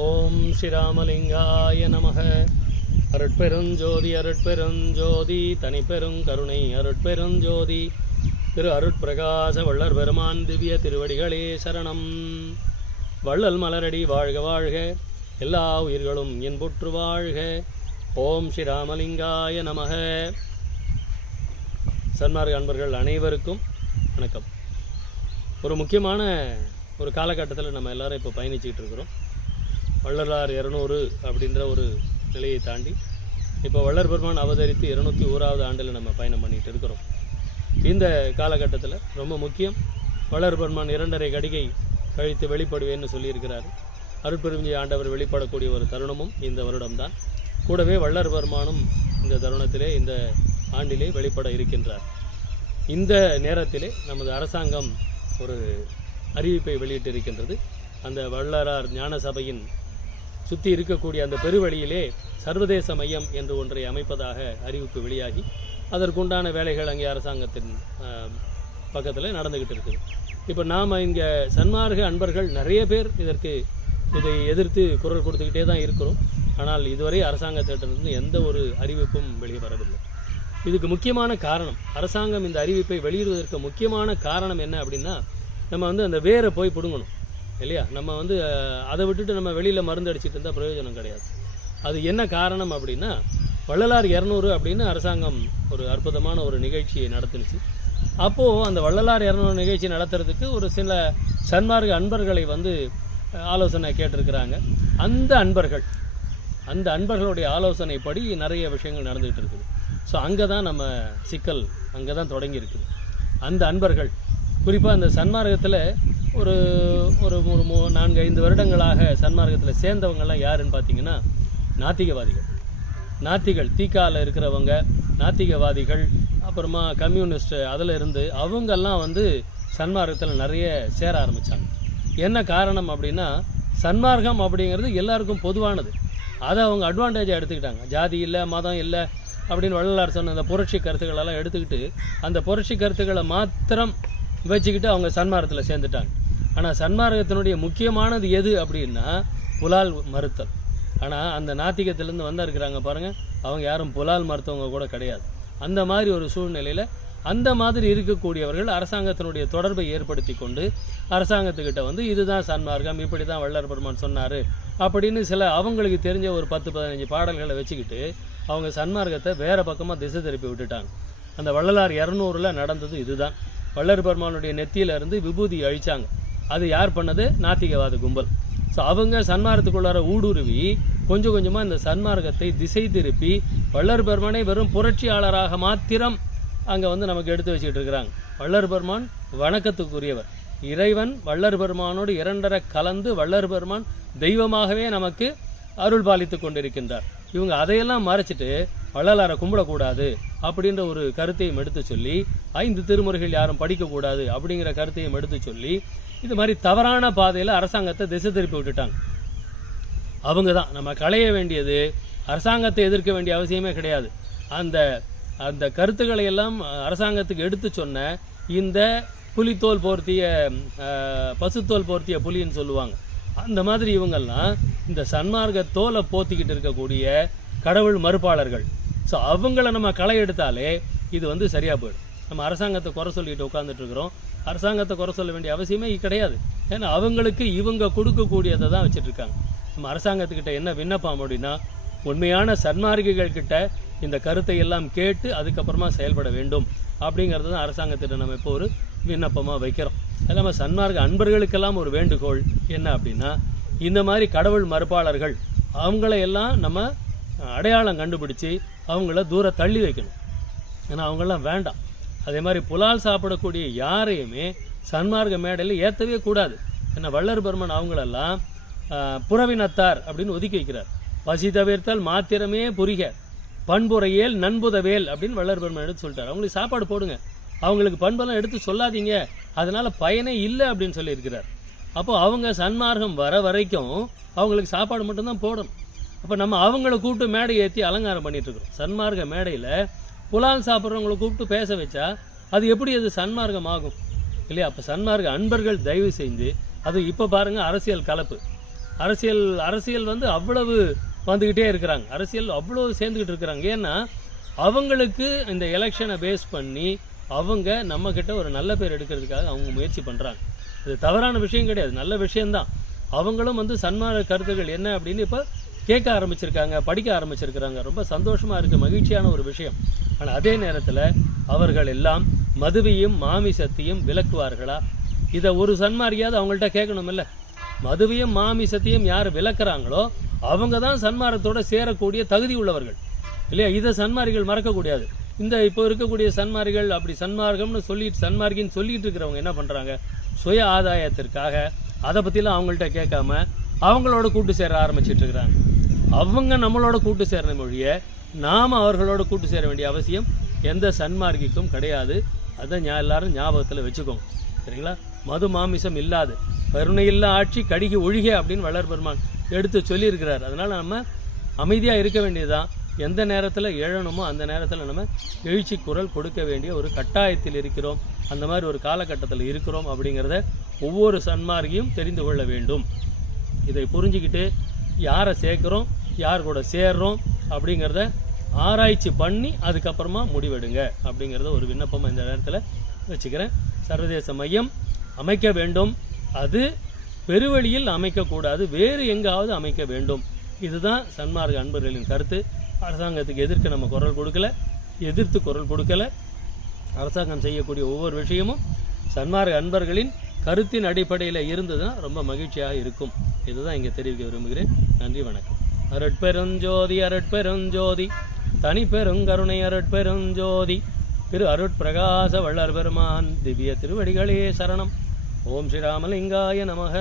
ஓம் ஸ்ரீராமலிங்காய நமக. அருட்பெருஞ்சோதி அருட்பெருஞ்சோதி தனிப்பெருங்கருணை அருட்பெருஞ்சோதி திரு அருட்பிரகாச வள்ளர் பெருமான் திவ்ய திருவடிகளே சரணம். வள்ளல் மலரடி வாழ்க வாழ்க, எல்லா உயிர்களும் என்புற்று வாழ்க. ஓம் ஸ்ரீராமலிங்காய நமக. சன்மார்க்க அன்பர்கள் அனைவருக்கும் வணக்கம். ஒரு முக்கியமான ஒரு காலகட்டத்தில் நம்ம எல்லாரும் இப்போ பயணிச்சுக்கிட்டு இருக்கிறோம். வள்ளலார் 200 அப்படின்ற ஒரு நிலையை தாண்டி இப்போ வள்ளல் பெருமான் அவதரித்து 201வது ஆண்டில் நம்ம பயணம் பண்ணிகிட்டு இருக்கிறோம். இந்த காலகட்டத்தில் ரொம்ப முக்கியம், வள்ளல் பெருமான் 2.5 கடிகை கழித்து வெளிப்படுவேன்னு சொல்லியிருக்கிறார். அருட்பெருஞ்சோதி ஆண்டவர் வெளிப்படக்கூடிய ஒரு தருணமும் இந்த வருடம்தான். கூடவே வள்ளல் பெருமானும் இந்த தருணத்திலே இந்த ஆண்டிலே வெளிப்பட இருக்கின்றார். இந்த நேரத்திலே நமது அரசாங்கம் ஒரு அறிவிப்பை வெளியிட்டிருக்கின்றது. அந்த வள்ளலார் ஞான சபையின் சுற்றி இருக்கக்கூடிய அந்த பெருவழியிலே சர்வதேச மையம் என்று ஒன்றை அமைப்பதாக அறிவிப்பு வெளியாகி அதற்குண்டான வேலைகள் அங்கே அரசாங்கத்தின் பக்கத்தில் நடந்துக்கிட்டு இருக்குது. இப்போ நாம் இங்கே சன்மார்க்க அன்பர்கள் நிறைய பேர் இதை எதிர்த்து குரல் கொடுத்துக்கிட்டே தான் இருக்கிறோம். ஆனால் இதுவரை அரசாங்கத்திலிருந்து எந்த ஒரு அறிவிப்பும் வெளியே வரவில்லை. இதுக்கு முக்கியமான காரணம், அரசாங்கம் இந்த அறிவிப்பை வெளியிடுவதற்கு முக்கியமான காரணம் என்ன அப்படின்னா, நம்ம அந்த வேரை போய் பிடுங்கணும் இல்லையா? நம்ம அதை விட்டுட்டு நம்ம வெளியில் மருந்து அடிச்சுட்டு இருந்தால் பிரயோஜனம் கிடையாது. அது என்ன காரணம் அப்படின்னா, வள்ளலார் 200 அப்படின்னு அரசாங்கம் ஒரு அற்புதமான ஒரு நிகழ்ச்சியை நடத்துனுச்சு. அப்போது அந்த வள்ளலார் 200 நிகழ்ச்சி நடத்துறதுக்கு ஒரு சில சன்மார்க்க அன்பர்களை ஆலோசனை கேட்டிருக்கிறாங்க. அந்த அன்பர்களுடைய ஆலோசனைப்படி நிறைய விஷயங்கள் நடந்துகிட்டு இருக்குது. ஸோ அங்கே தான் நம்ம சிக்கல் அங்கே தான் தொடங்கி இருக்குது. அந்த அன்பர்கள் குறிப்பாக அந்த சன்மார்க்கத்தில் ஒரு 4-5 வருடங்களாக சன்மார்க்கத்தில் சேர்ந்தவங்கெல்லாம் யாருன்னு பார்த்தீங்கன்னா, நாத்திகள் தீக்காவில் இருக்கிறவங்க, நாத்திகவாதிகள், அப்புறமா கம்யூனிஸ்ட், அதில் இருந்து அவங்கெல்லாம் சன்மார்க்கத்தில் நிறைய சேர ஆரம்பித்தாங்க. என்ன காரணம் அப்படின்னா, சன்மார்க்கம் அப்படிங்கிறது எல்லாருக்கும் பொதுவானது. அதை அவங்க அட்வான்டேஜாக எடுத்துக்கிட்டாங்க. ஜாதி இல்லை, மதம் இல்லை அப்படின்னு வள்ளலார் சொன்ன அந்த புரட்சி கருத்துக்களெல்லாம் எடுத்துக்கிட்டு அந்த புரட்சி கருத்துக்களை மாத்திரம் வச்சுக்கிட்டு அவங்க சன்மார்க்கத்தில் சேர்ந்துட்டாங்க. ஆனால் சன்மார்க்கத்தினுடைய முக்கியமானது எது அப்படின்னா புலால் மறுத்தல். ஆனால் அந்த நாத்திகத்திலேருந்து இருக்கிறாங்க பாருங்கள், அவங்க யாரும் புலால் மறுத்தவங்க கூட கிடையாது. அந்த மாதிரி ஒரு சூழ்நிலையில் அந்த மாதிரி இருக்கக்கூடியவர்கள் அரசாங்கத்தினுடைய தொடர்பை ஏற்படுத்தி கொண்டு அரசாங்கத்துக்கிட்ட இதுதான் சன்மார்க்கம், இப்படி தான் வள்ளல் பெருமான் சொன்னார் அப்படின்னு சில அவங்களுக்கு தெரிஞ்ச ஒரு 10-15 பாடல்களை வச்சுக்கிட்டு அவங்க சன்மார்க்கத்தை வேறு பக்கமாக திசை திருப்பி விட்டுட்டாங்க. அந்த வள்ளலார் 200 நடந்தது இதுதான். வள்ளல் பெருமானுடைய நெத்தியிலிருந்து விபூதி அழிச்சாங்க. அது யார் பண்ணது? நாத்திகவாத கும்பல். ஸோ அவங்க சன்மார்க்கத்துக்குள்ளார ஊடுருவி கொஞ்சம் கொஞ்சமாக இந்த சன்மார்க்கத்தை திசை திருப்பி வள்ளல் பெருமானை வெறும் புரட்சியாளராக மாத்திரம் அங்கே நமக்கு எடுத்து வச்சுக்கிட்டு இருக்கிறாங்க. வள்ளல் பெருமான் வணக்கத்துக்குரியவர். இறைவன் வள்ளல் பெருமானோடு 2.5 கலந்து வள்ளல் பெருமான் தெய்வமாகவே நமக்கு அருள் பாலித்து கொண்டிருக்கின்றார். இவங்க அதையெல்லாம் மறைச்சிட்டு வள்ளலாரை கும்பிடக்கூடாது அப்படின்ற ஒரு கருத்தையும் எடுத்து சொல்லி, 5 திருமுறைகள் யாரும் படிக்கக்கூடாது அப்படிங்கிற கருத்தையும் எடுத்து சொல்லி, இது மாதிரி தவறான பாதையில் அரசாங்கத்தை திசை திருப்பி விட்டுட்டாங்க. அவங்க தான் நம்ம களைய வேண்டியது, அரசாங்கத்தை எதிர்க்க வேண்டிய அவசியமே கிடையாது. அந்த கருத்துக்களை எல்லாம் அரசாங்கத்துக்கு எடுத்து சொன்ன இந்த புலித்தோல் போர்த்திய பசுத்தோல் போர்த்திய புலின்னு சொல்லுவாங்க, அந்த மாதிரி இவங்கெல்லாம் இந்த சன்மார்க்க தோலை போத்திக்கிட்டு இருக்கக்கூடிய கடவுள் மறுப்பாளர்கள். ஸோ அவங்கள நம்ம களை எடுத்தாலே இது சரியாக போயிடும். நம்ம அரசாங்கத்தை குறை சொல்லிட்டு உட்காந்துட்டு இருக்கிறோம். அரசாங்கத்தை குறை சொல்ல வேண்டிய அவசியமே கிடையாது. ஏன்னா அவங்களுக்கு இவங்க கொடுக்கக்கூடியதை தான் வச்சுட்டு இருக்காங்க. நம்ம அரசாங்கத்துக்கிட்ட என்ன விண்ணப்பம் அப்படின்னா, உண்மையான சன்மார்க்கிகள் கிட்ட இந்த கருத்தை எல்லாம் கேட்டு அதுக்கப்புறமா செயல்பட வேண்டும் அப்படிங்கிறது தான் அரசாங்கத்திட்ட நம்ம இப்போ ஒரு விண்ணப்பமாக வைக்கிறோம். அது நம்ம சன்மார்க்க அன்பர்களுக்கெல்லாம் ஒரு வேண்டுகோள் என்ன அப்படின்னா, இந்த மாதிரி கடவுள் மறுப்பாளர்கள் அவங்களையெல்லாம் நம்ம அடையாளம் கண்டுபிடிச்சி அவங்கள தூர தள்ளி வைக்கணும். ஏன்னா அவங்களாம் வேண்டாம். அதே மாதிரி புலால் சாப்பிடக்கூடிய யாரையுமே சன்மார்க்க மேடையில் ஏற்றவே கூடாது. ஏன்னா வள்ளல் பெருமான் அவங்களெல்லாம் புறவினத்தார் அப்படின்னு ஒதுக்கி வைக்கிறார். பசி தவிர்த்தல் மாத்திரமே புரிக பண்புரையேல் நண்புதவேல் அப்படின்னு வள்ளல் பெருமான் எடுத்து சொல்லிட்டார். அவங்களுக்கு சாப்பாடு போடுங்க, அவங்களுக்கு பண்பெல்லாம் எடுத்து சொல்லாதீங்க, அதனால பயனே இல்லை அப்படின்னு சொல்லியிருக்கிறார். அப்போ அவங்க சன்மார்க்கம் வர வரைக்கும் அவங்களுக்கு சாப்பாடு மட்டும்தான் போடணும். அப்போ நம்ம அவங்கள கூப்பிட்டு மேடை ஏற்றி அலங்காரம் பண்ணிட்டு இருக்கிறோம். சன்மார்க்க மேடையில் புலால் சாப்பிட்றவங்களை கூப்பிட்டு பேச வச்சா அது எப்படி அது சன்மார்க்கம் ஆகும் இல்லையா? அப்போ சன்மார்க்க அன்பர்கள் தயவு செஞ்சு, அது இப்போ பாருங்கள் அரசியல் கலப்பு, அரசியல் வந்து அவ்வளவு வந்துக்கிட்டே இருக்கிறாங்க, அரசியல் அவ்வளவு சேர்ந்துக்கிட்டு இருக்கிறாங்க. ஏன்னா அவங்களுக்கு இந்த எலெக்ஷனை பேஸ் பண்ணி அவங்க நம்மக்கிட்ட ஒரு நல்ல பேர் எடுக்கிறதுக்காக அவங்க முயற்சி பண்ணுறாங்க. இது தவறான விஷயம் கிடையாது, நல்ல விஷயம்தான். அவங்களும் வந்து சன்மார்க்க கருத்துக்கள் என்ன அப்படின்னு இப்போ கேட்க ஆரம்பிச்சிருக்காங்க, படிக்க ஆரம்பிச்சிருக்கிறாங்க. ரொம்ப சந்தோஷமாக இருக்குது, மகிழ்ச்சியான ஒரு விஷயம். ஆனால் அதே நேரத்தில் அவர்கள் எல்லாம் மதுவையும் மாமிசத்தையும் விலக்குவார்களா? இதை ஒரு சன்மார்க்கியாவது அவங்கள்ட்ட கேட்கணுமில்ல. மதுவையும் மாமிசத்தையும் யார் விலக்குறாங்களோ அவங்க தான் சன்மார்க்கத்தோட சேரக்கூடிய தகுதி உள்ளவர்கள் இல்லையா? இதை சன்மார்க்கிகள் மறக்கக்கூடாது. இந்த இப்போ இருக்கக்கூடிய சன்மார்க்கிகள் அப்படி சன்மார்க்கம்னு சன்மார்க்கின்னு சொல்லிட்டு இருக்கிறவங்க என்ன பண்ணுறாங்க? சுய ஆதாயத்திற்காக அதை பற்றிலாம் அவங்கள்ட்ட கேட்காம அவங்களோட கூட்டு சேர ஆரம்பிச்சிட்டு இருக்கிறாங்க. அவங்க நம்மளோட கூட்டு சேரணும் மொழிய நாம் அவர்களோட கூட்டு சேர வேண்டிய அவசியம் எந்த சன்மார்க்கிக்கும் கிடையாது. அதை எல்லாரும் ஞாபகத்தில் வச்சுக்கோங்க, சரிங்களா? மது மாமிசம் இல்லாது கருணையில்லா ஆட்சி கடிகி ஒழிக அப்படின்னு வள்ளல் பெருமான் எடுத்து சொல்லியிருக்கிறார். அதனால் நம்ம அமைதியாக இருக்க வேண்டியதுதான். எந்த நேரத்தில் எழணுமோ அந்த நேரத்தில் நம்ம எழுச்சி குரல் கொடுக்க வேண்டிய ஒரு கட்டாயத்தில் இருக்கிறோம். அந்த மாதிரி ஒரு காலகட்டத்தில் இருக்கிறோம் அப்படிங்கிறத ஒவ்வொரு சன்மார்க்கியும் தெரிந்து கொள்ள வேண்டும். இதை புரிஞ்சுக்கிட்டு யாரை சேர்க்குறோம், யார் கூட சேர்றோம் அப்படிங்கிறத ஆராய்ச்சி பண்ணி அதுக்கப்புறமா முடிவெடுங்க அப்படிங்கிறத ஒரு விண்ணப்பமாக இந்த நேரத்தில் வச்சுக்கிறேன். சர்வதேச மையம் அமைக்க வேண்டும், அது பெருவழியில் அமைக்கக்கூடாது, வேறு எங்காவது அமைக்க வேண்டும். இதுதான் சன்மார்க்க அன்பர்களின் கருத்து. அரசாங்கத்துக்கு எதிர்க்க நம்ம எதிர்த்து குரல் கொடுக்கல. அரசாங்கம் செய்யக்கூடிய ஒவ்வொரு விஷயமும் சன்மார்க்க அன்பர்களின் கருத்தின் அடிப்படையில் இருந்ததுன்னா ரொம்ப மகிழ்ச்சியாக இருக்கும். இதுதான் இங்கே தெரிவிக்க விரும்புகிறேன். நன்றி, வணக்கம். அருட்பெருஞ்சோதி அருட்பெருஞ்சோதி தனி பெருங்கருணை அருட்பெருஞ்சோதி திரு அருட்பிரகாச வள்ளல் பெருமான் திவ்ய திருவடிகளே சரணம். ஓம் ஸ்ரீராமலிங்காய நமக.